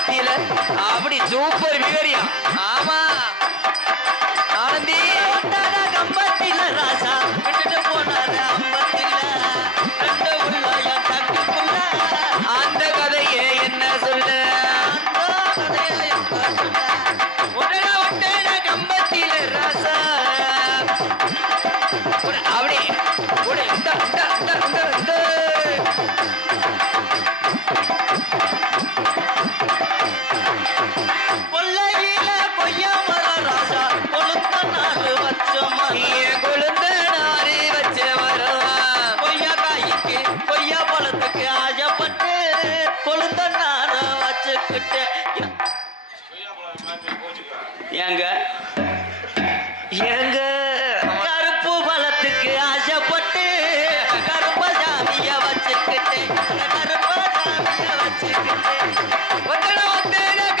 கம்பத்தில அப்படி சூப்பர் விகரியா. ஆமா ஆனந்தி கம்பத்தில ராசா விட்டுட்டு போனாரு அம்பத்தில ரெண்டு உள்ள என் தட்டுக்குள்ள அந்த கதையே என்ன சொல்ல கம்பத்தில ராசா அப்படி கொல்லையில கொய்யா மரம் ராசா கொளுத்த நாறு வச்ச மரம் கொளுத்த நாறு வச்ச மரம் கொய்யா காய்க்கு கொய்யா பழத்துக்கு ஆசைப்பட்டு கொளுத்த நார வச்சுக்கிட்டு ஏங்க ஏங்க கருப்பு பழத்துக்கு ஆசைப்பட்டு கருப்பசாமிய வச்சுக்கிட்டு கருப்பசாமிய வச்சுக்கிட்டு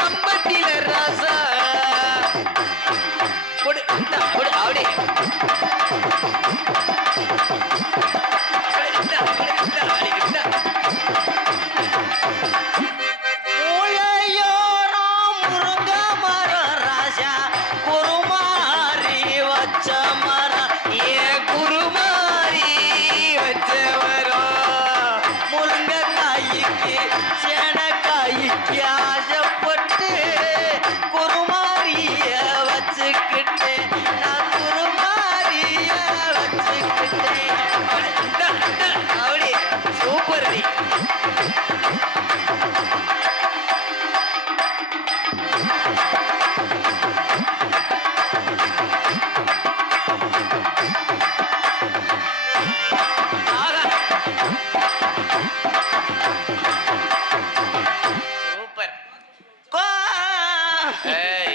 கம்பத்தில ராசா அப்படி மூளையோரம் முருங்க மரம் ராசா குருமாரி வச்ச மரம் ஏ குருமாரி வச்ச மரம் முருங்க காய்க்கு சேனக்காய்க்கு ஆசைப்பட்டு குருமாரிய வச்சுக்கிட்டு நான் குருமாரிய வச்சுக்கிட்டேன் அப்படி சூப்பர் நீ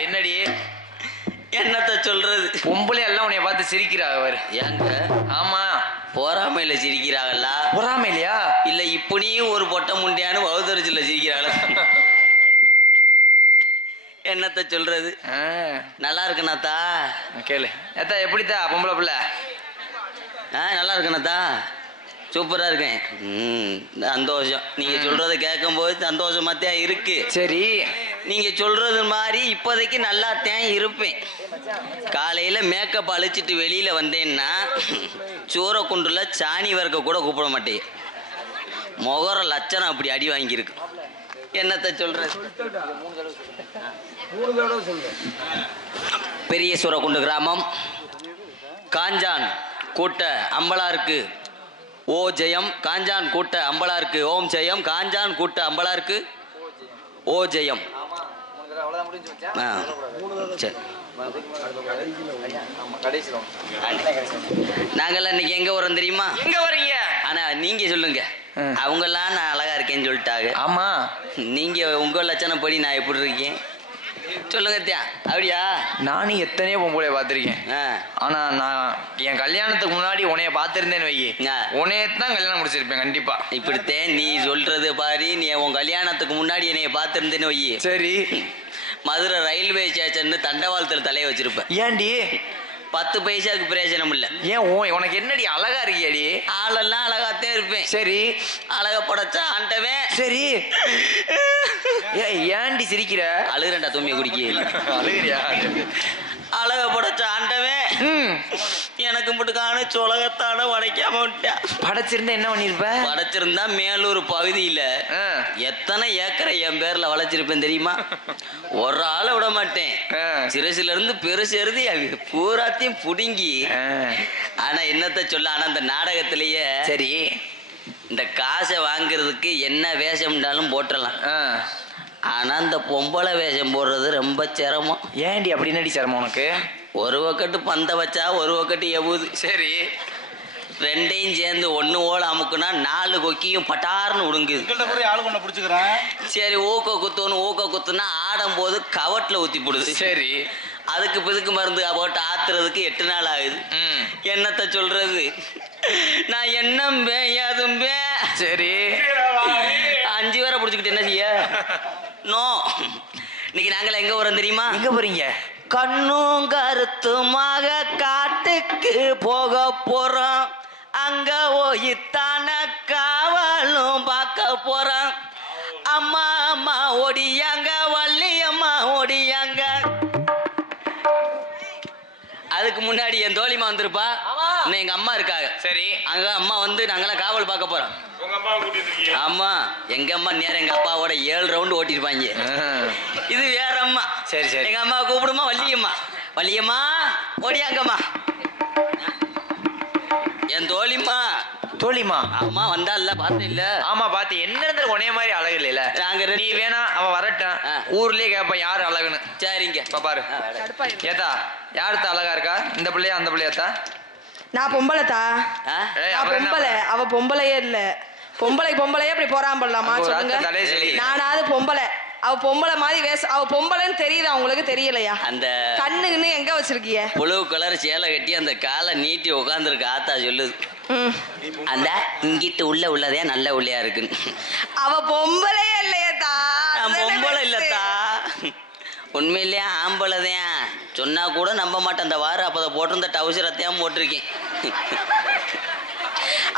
என்னடி என்னத்த சொல்றது பொம்பளை எல்லாம் உன்னைய பார்த்து சிரிக்கிறாங்க அவர் ஏங்க ஆமா போறாமையில சிரிக்கிறாங்களா பொறாமையிலையா இல்ல இப்படியும் ஒரு பொட்டை முண்டியானு வகுதரிச்சில சிரிக்கிறாங்களா என்னத்த சொல்றது நல்லா இருக்குனாத்தா கேளு ஏத்தா எப்படித்தா பொம்பளை பிள்ளை நல்லா இருக்குனாத்தா சூப்பரா இருக்கேன் சந்தோஷம் நீங்க சொல்றத கேட்கும் போது சந்தோஷமாத்தான் இருக்கு சரி நீங்க சொல்றது மாதிரி இப்போதைக்கு நல்லாத்தான் இருப்பேன் காலையில மேக்கப் அழிச்சிட்டு வெளியில வந்தேன்னா சூரக்குண்டுல சாணி வர்க்க கூட கூப்பிட மாட்டேன் முகர லட்சணம் அப்படி அடி வாங்கியிருக்கு என்னத்த சொல்றது பெரிய சூரக்குண்டு கிராமம் காஞ்சான் கூட்ட அம்பலாருக்கு ஓ ஜெயம் காஞ்சான் கூட்ட அம்பலாருக்கு ஓம் ஜெயம் காஞ்சான் கூட்ட அம்பலாருக்கு ஓ ஜெயம் சரி நாங்கெல்லாம் இன்னைக்கு எங்க வரோம் தெரியுமா எங்க வரீங்க ஆனா நீங்க சொல்லுங்க அவங்கெல்லாம் நான் அழகா இருக்கேன்னு சொல்லிட்டாங்க ஆமா நீங்க உங்க லட்சணம் படி நான் எப்படி இருக்கேன் சொல்லுங்க தியா அப்படியா நானும் எத்தனையோ பொம்பளை பார்த்துருக்கேன் ஆனா நான் என் கல்யாணத்துக்கு முன்னாடி உன்னைய பார்த்துருந்தேன்னு வை உன்னையத்தான் கல்யாணம் முடிச்சிருப்பேன் கண்டிப்பா இப்படித்தேன் நீ சொல்றது பாரு நீ உன் கல்யாணத்துக்கு முன்னாடி என்னைய பார்த்துருந்தேன்னு வை சரி மதுரை ரயில்வே ஸ்டேஷன் தண்டவாளத்தில் தலையை வச்சிருப்பேன் ஏன்டி 10 பைசாவுக்கு பிரயோஜனம் இல்ல ஏன் உனக்கு என்னடி அழகா இருக்கியாடி ஆளெல்லாம் அழகாத்தான் இருப்பேன் சரி அழகா படைச்சா ஆண்டவே சரி ஏன்டி சிரிக்கிற அழுகிறேன்டா தும்மிய குடிக்க அழுகிறியா அழக படைச்ச ஆண்டவே எனக்கு மட்டுக்கான சொலகத்தான உடைக்காம விட்டேன் படைச்சிருந்தா என்ன பண்ணிருப்ப படைச்சிருந்தா மேலூர் பகுதியில எத்தனை ஏக்கரை என் பேர்ல வளைச்சிருப்பேன் தெரியுமா ஒரு ஆளை விட மாட்டேன் சிறுசுல இருந்து பெருசு எழுதி பூராத்தையும் புடுங்கி ஆனா என்னத்த சொல்ல ஆனா அந்த நாடகத்திலேயே சரி இந்த காசை வாங்குறதுக்கு என்ன வேஷம்னாலும் போட்டுடலாம் ஆனா இந்த பொம்பளை வேஷம் போடுறது ரொம்ப சிரமம் ஏன்டி அப்படின்னாடி சிரமம் உனக்கு ஒரு பக்கெட்டு பந்த வச்சா ஒரு பக்கெட்டு எவுது சரி ரெண்டையும் சேர்ந்து ஒன்று ஓல அமுக்குனா 4 கொக்கியும் பட்டார்னு விடுங்குது சரி ஊக்க குத்துனா ஆடும் போது கவட்டில் ஊற்றி போடுது சரி அதுக்கு பிதுக்கு மருந்து போட்டு ஆத்துறதுக்கு 8 நாள் ஆகுது என்னத்த சொல்றது நான் என்னம்பே அதும்பே சரி 5 பேரை பிடிச்சிக்கிட்டு என்ன செய்ய நோ இன்னைக்கு நாங்கள் எங்க வரோம் தெரியுமா எங்க போறீங்க கண்ணும் கருத்துமாக காட்டுக்கு போக போறோம் அங்க ஓயித்தான காவலும் பார்க்க போறோம் அம்மா அம்மா ஓடியாங்க வள்ளியம்மா ஓடியாங்க. அதுக்கு முன்னாடி என் தோழிமா வந்திருப்பா. இன்னும் எங்க அம்மா இருக்காங்க. சரி, அங்க அம்மா வந்து நாங்கெல்லாம் காவல் பார்க்க போறோம். ஆமா, எங்க அம்மா நேரம் எங்க அப்பாவோட 7 ரவுண்டு ஓட்டிருப்பாங்க. இது வேற அம்மா. சரி சரி, எங்க அம்மா கூப்பிடுமா வள்ளியம்மா. வள்ளியம்மா ஓடியாங்கம்மா. என் தோழிமா. தோழிமா? ஆமா, வந்தா இல்ல பாத்து இல்ல. ஆமா பாத்து. என்ன இடத்துல உனைய மாதிரி அழகு இல்ல. நாங்க நீ வேணா அவ வரட்டும், ஊர்லயே கேப்ப யாரு அழகுன்னு. சரிங்க பாரு. ஏதா யாருத்தா அழகா இருக்கா? இந்த பிள்ளையா அந்த பிள்ளையாத்தா? நான் பொம்பளைத்தா. பொம்பளை. அவ பொம்பளையே இல்ல. பொம்பளையே அப்படி போறான் பண்ணலாமா சொல்லுங்க. நானாவது பொம்பளை, அவ பொம்பளை மாதிரி அவ பொம்பளைன்னு தெரியுதா உங்களுக்கு? தெரியலையா? அந்த கண்ணுன்னு எங்க வச்சிருக்கிய? புழு கலர் சேலை கட்டி அந்த காலை நீட்டி உட்காந்துருக்கு ஆத்தா சொல்லுது. அந்த இங்கிட்டு உள்ளதே நல்ல உள்ளையா இருக்குன்னு. அவ பொம்பளையே இல்லையத்தா. பொம்பளை இல்லத்தா, உண்மையிலேயே ஆம்பளைதான். சொன்னா கூட நம்ப மாட்டேன். அந்த வாரம் அப்பதை போட்டு இந்த டவுசரத்தையும் போட்டிருக்கேன்.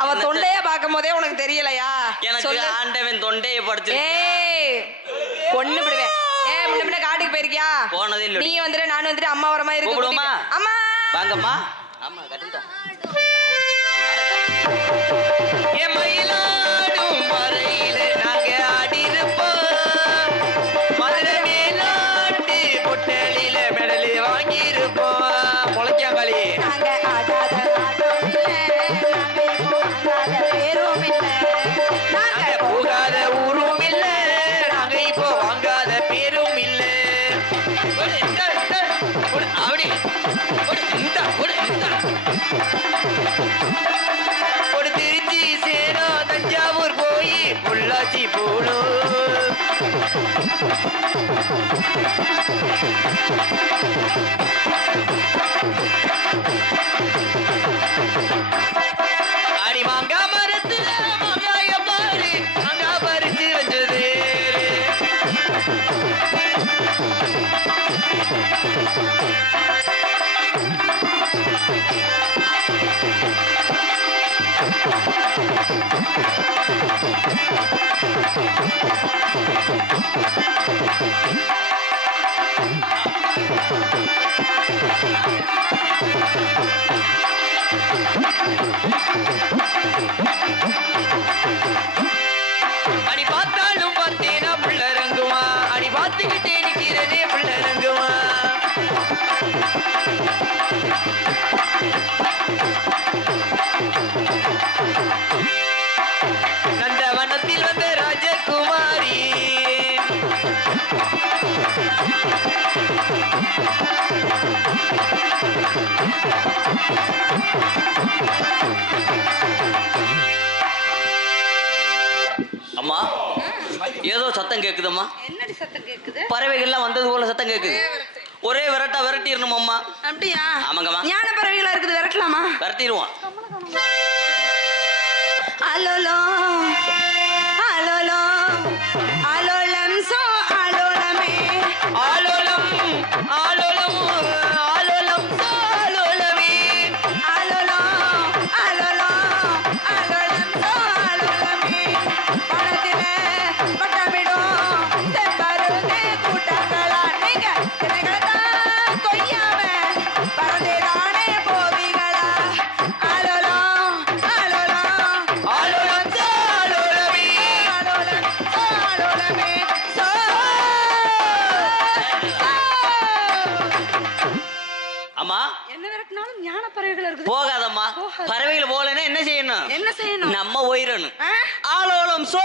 அவ தொண்டைய பார்க்கும் போதே உனக்கு தெரியலையா? எனக்கு ஆண்டவன் தொண்டையை படுத்து பொண்ணு விடுவேன். முன்ன காட்டுக்கு போயிருக்கியா? போனதே இல்லை. நீ வந்துட்டு நானும் வந்துட்டு அம்மா வர மாதிரி இருக்கு. அம்மா வாங்கம்மா. ஆமா கட்டுட்டா. ஒரு திருச்சி சேனம் தஞ்சாவூர் போய் பொள்ளாச்சி போனோம். அடி மாங்கா மரத்துல மாங்காய பாரு, மாங்கா பறிச்சு வந்தது. அடி பார்த்தாலும் பார்த்தேனா பிள்ளரங்குவா, அடி பார்த்துக்கிட்டே நிக்கிறதே பிள்ளரங்குவா. நந்தவனத்தில் வந்த ராஜகுமாரி, அம்மா ஏதோ சத்தம் கேக்குதம்மா. என்னடி சத்தம் கேக்குது? பறவைகள்லாம் வந்தது போல சத்தம் கேக்குது. ஒரே விரட்டா விரட்டிடணும் அம்மா. அப்படியா? ஆமாங்கம்மா. ஞான பறவைகளா இருக்குது, விரட்டலாமா? விரட்டிடுவோம். அலோலோ அலோலோ அலோலம் சோ அலோலமே அலோலம் அலோலம் அலோலம் சோ அலோலமே அலோலோ அலோலோ அலோலம் சோ அலோலமே. பணத்தில பட்டமிடும் செம்பருந்தே கூட்டங்களா நீங்க தினைகளத்தான் கொய்யாம பறந்தேதானே போவீங்களா? அலோலோ அலோலோ அலோலம் சோ அலோலமே அலோலம் சோ அலோலமே சோ. அம்மா என்ன விரட்டினாலும் ஞான பறவைகள் இருக்குது. போகாதம்மா. பறவைகள் போலன்னா என்ன செய்யணும்? என்ன செய்யணும்? நம்ம போயிடணும். ஆலோலம் சோ